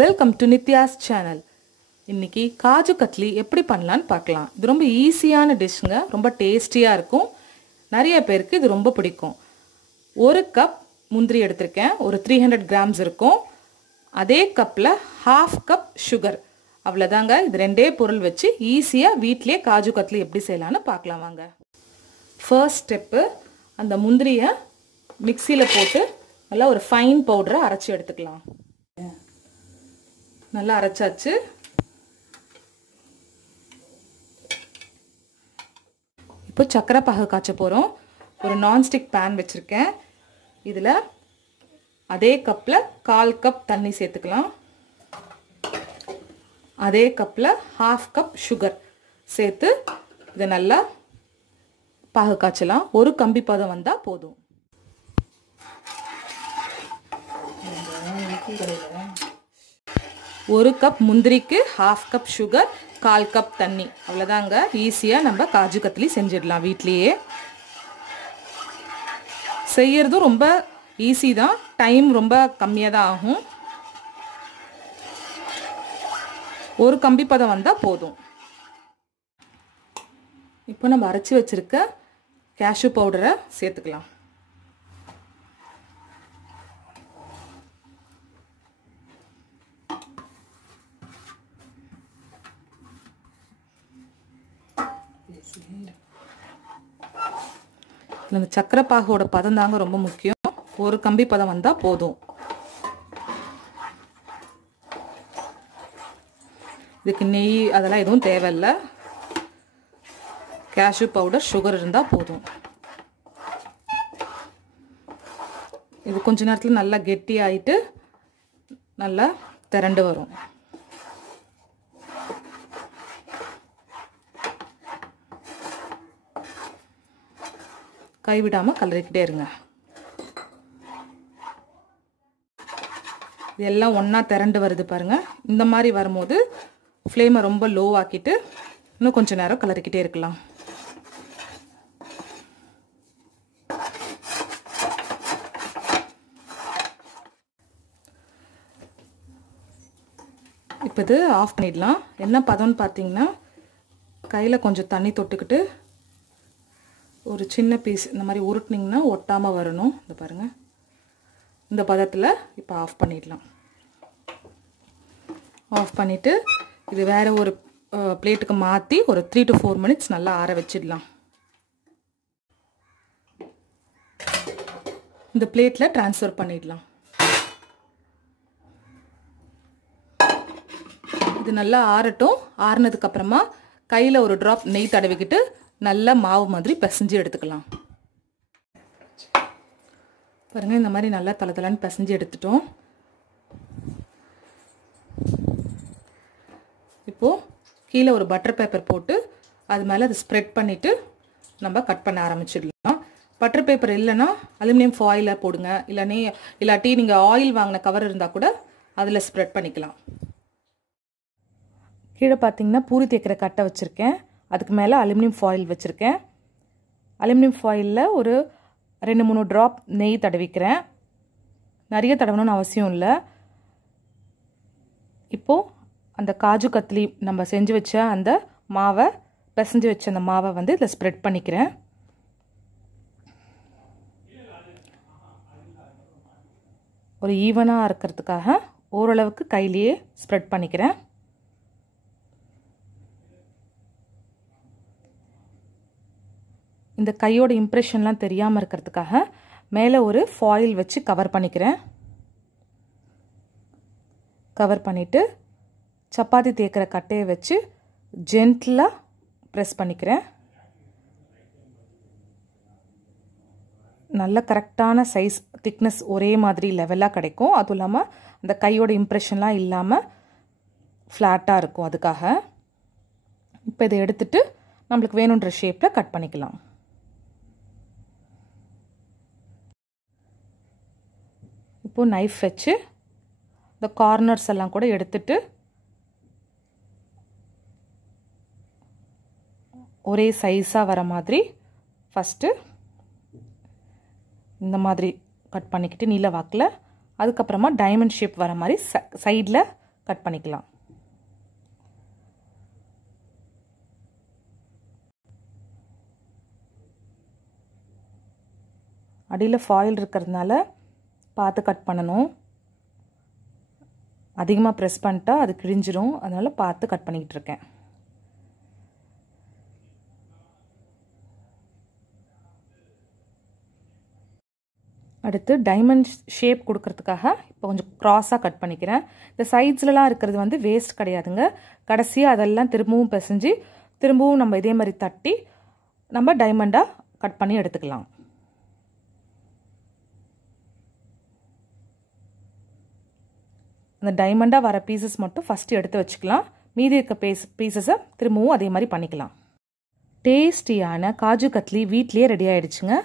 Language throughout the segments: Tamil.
Welcome to Nitya's channel. இன்னைக்கு காஜு கட்லி எப்படி பண்ணலாம்னு பார்க்கலாம். இது ரொம்ப ஈஸியான டிஷ்ங்க, ரொம்ப டேஸ்டியா இருக்கும். நிறைய பேருக்கு இது ரொம்ப பிடிக்கும். ஒரு கப் முந்திரி எடுத்துர்க்கேன், ஒரு 300 grams இருக்கும். அதே கப்ல half cup sugar. அவ்வளவுதாங்க. இது ரெண்டே பொருள் வச்சு ஈஸியா வீட்லயே காஜு கட்லி எப்படி செய்யலாம்னு பார்க்கலாம் வாங்க. First step, அந்த முந்திரியை மிக்ஸில போட்டு நல்லா ஒரு ஃபைன் பவுடரை அரைச்சு எடுத்துக்கலாம். நல்லா அரைச்சாச்சு. இப்போ சக்கரை பாகு காய்ச்ச போறோம். ஒரு நான்ஸ்டிக் பேன் வச்சிருக்கேன். இதுல அதே கப்ல 1/4 கப் தண்ணி சேர்த்துக்கலாம். அதே கப்ல 1/2 கப் சுகர் சேர்த்து இத நல்லா பாகு காய்ச்சலாம். ஒரு கம்பி பதம் வந்தா போதும். ஒரு கப் முந்திரிக்கு 1/2 கப் சுகர், 1/4 கப் தண்ணி. அவ்வளவுதாங்க. ஈஸியா நம்ம காஜு கட்லி செஞ்சிடலாம் வீட்லயே. செய்யறதும் ரொம்ப ஈஸி தான். டைம் ரொம்ப கம்மியா தான் ஆகும். ஒரு கம்பி பதம் வந்தா போதும். இப்போ நம்ம அரைச்சு வச்சிருக்க கேஷ்யூ பவுடரை சேர்த்துக்கலாம். இந்த சக்கரை பாகோட பதம் தாங்க ரொம்ப முக்கியம். ஒரு கம்பி பதம் வந்தா போதும். இதுக்கு நெய் அதெல்லாம் எதுவும் தேவையில்லை. கேஷ்யூ பவுடர், சுகர் இருந்தா போதும். இது கொஞ்ச நேரத்துல நல்லா கெட்டி ஆயிட்டு நல்லா திரண்டு வரும். கைவிடாம கலரிக்கிட்டே இருங்க. இதெல்லாம் ஒண்ணா திரண்டு வருது பாருங்க. இந்த மாதிரி வரும்போது ஃப்ளேமை ரொம்ப லோ ஆக்கிட்டு இன்னும் கொஞ்ச நேரம் கலரிக்கிட்டே இருக்கலாம். இப்போ இது ஆஃப் பண்ணிடலாம். என்ன பதம்னு பார்த்தீங்கன்னா, கையில் கொஞ்சம் தண்ணி தொட்டுக்கிட்டு ஒரு சின்ன பீஸ் இந்த மாதிரி உருட்டினீங்கன்னா ஒட்டாமல் வரணும். இந்த பாருங்க, இந்த பதத்தில் இப்போ ஆஃப் பண்ணிடலாம். ஆஃப் பண்ணிவிட்டு இது வேறு ஒரு பிளேட்டுக்கு மாற்றி ஒரு 3 to 4 minutes நல்லா ஆற வச்சிடலாம். இந்த பிளேட்டில் ட்ரான்ஸ்ஃபர் பண்ணிடலாம். இது நல்லா ஆறட்டும். ஆறுனதுக்கப்புறமா கையில் ஒரு ட்ராப் நெய் தடவிக்கிட்டு நல்ல மாவு மாதிரி பிசைஞ்சு எடுத்துக்கலாம். பாருங்க, இந்த மாதிரி நல்லா தளதளன்னு பிசைஞ்சு எடுத்துட்டோம். இப்போ கீழே ஒரு பட்டர் பேப்பர் போட்டு அது மேலே அதை ஸ்ப்ரெட் பண்ணிட்டு நம்ம கட் பண்ண ஆரம்பிச்சிடலாம். பட்டர் பேப்பர் இல்லைன்னா அலுமினியம் ஃபாயிலை போடுங்க. இல்லாட்டி நீங்கள் ஆயில் வாங்கின கவர் இருந்தால் கூட அதில் ஸ்ப்ரெட் பண்ணிக்கலாம். கீழே பார்த்தீங்கன்னா பூரி தேய்க்கிற கட்டை வச்சுருக்கேன். அதுக்கு மேலே அலுமினியம் ஃபாயில் வச்சுருக்கேன். அலுமினியம் ஃபாயிலில் ஒரு 2-3 ட்ராப் நெய் தடவிக்கிறேன். நிறைய தடவணும்னு அவசியம் இல்லை. இப்போது அந்த காஜு கத்லி நம்ம செஞ்சு வச்ச அந்த மாவை, பிசைஞ்சு வச்ச அந்த மாவை வந்து இதில் ஸ்ப்ரெட் பண்ணிக்கிறேன். ஒரு ஈவனாக இருக்கிறதுக்காக ஓரளவுக்கு கையிலேயே ஸ்ப்ரெட் பண்ணிக்கிறேன். இந்த கையோட இம்ப்ரெஷன்லாம் தெரியாமல் இருக்கிறதுக்காக மேலே ஒரு ஃபாயில் வச்சு கவர் பண்ணிக்கிறேன். கவர் பண்ணிவிட்டு சப்பாத்தி தேய்க்கிற கட்டையை வச்சு ஜென்டிலாக ப்ரெஸ் பண்ணிக்கிறேன். நல்ல கரெக்டான சைஸ், திக்னஸ் ஒரே மாதிரி லெவலாக கிடைக்கும். அதுவும் இல்லாமல் அந்த கையோட இம்ப்ரெஷன்லாம் இல்லாமல் ஃப்ளாட்டாக இருக்கும். அதுக்காக இப்போ இதை எடுத்துட்டு நம்மளுக்கு வேணுன்ற ஷேப்பில் கட் பண்ணிக்கலாம். இப்போ நைஃப் வச்சு இந்த கார்னர்ஸ் எல்லாம் கூட எடுத்துட்டு ஒரே சைஸாக வர மாதிரி ஃபஸ்ட்டு இந்த மாதிரி கட் பண்ணிக்கிட்டு நீல வாக்கில் அதுக்கப்புறமா டைமண்ட் ஷேப் வர மாதிரி சைடில் கட் பண்ணிக்கலாம். அடியில் ஃபாயில் இருக்கிறதுனால பார்த்து கட் பண்ணணும். அதிகமாக ப்ரெஸ் பண்ணிட்டா அது கிழிஞ்சிரும். அதனால் பார்த்து கட் பண்ணிக்கிட்டு இருக்கேன். அடுத்து டைமண்ட் ஷேப் கொடுக்கறதுக்காக இப்போ கொஞ்சம் க்ராஸாக கட் பண்ணிக்கிறேன். இந்த சைட்ஸ்லலாம் இருக்கிறது வந்து வேஸ்ட் கிடையாதுங்க. கடைசியாக அதெல்லாம் திரும்பவும் பிசைஞ்சு திரும்பவும் நம்ம இதே மாதிரி தட்டி நம்ம டைமண்டாக கட் பண்ணி எடுத்துக்கலாம். அந்த டைமண்டாக வர பீசஸ் மட்டும் ஃபஸ்ட்டு எடுத்து வச்சுக்கலாம். மீதி இருக்க பீசஸை திரும்பவும் அதே மாதிரி பண்ணிக்கலாம். டேஸ்டியான காஜு கத்லி வீட்லேயே ரெடி ஆகிடுச்சுங்க.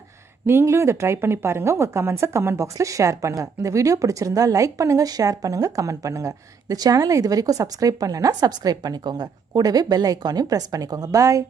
நீங்களும் இதை ட்ரை பண்ணி பாருங்கள். உங்கள் கமெண்ட்ஸை கமெண்ட் பாக்ஸில் ஷேர் பண்ணுங்கள். இந்த வீடியோ பிடிச்சிருந்தா லைக் பண்ணுங்கள், ஷேர் பண்ணுங்கள், கமெண்ட் பண்ணுங்கள். இந்த சேனலை இது வரைக்கும் சப்ஸ்கிரைப் பண்ணலைன்னா சப்ஸ்கிரைப் பண்ணிக்கோங்க. கூடவே பெல் ஐக்கானையும் ப்ரெஸ் பண்ணிக்கோங்க. பாய்.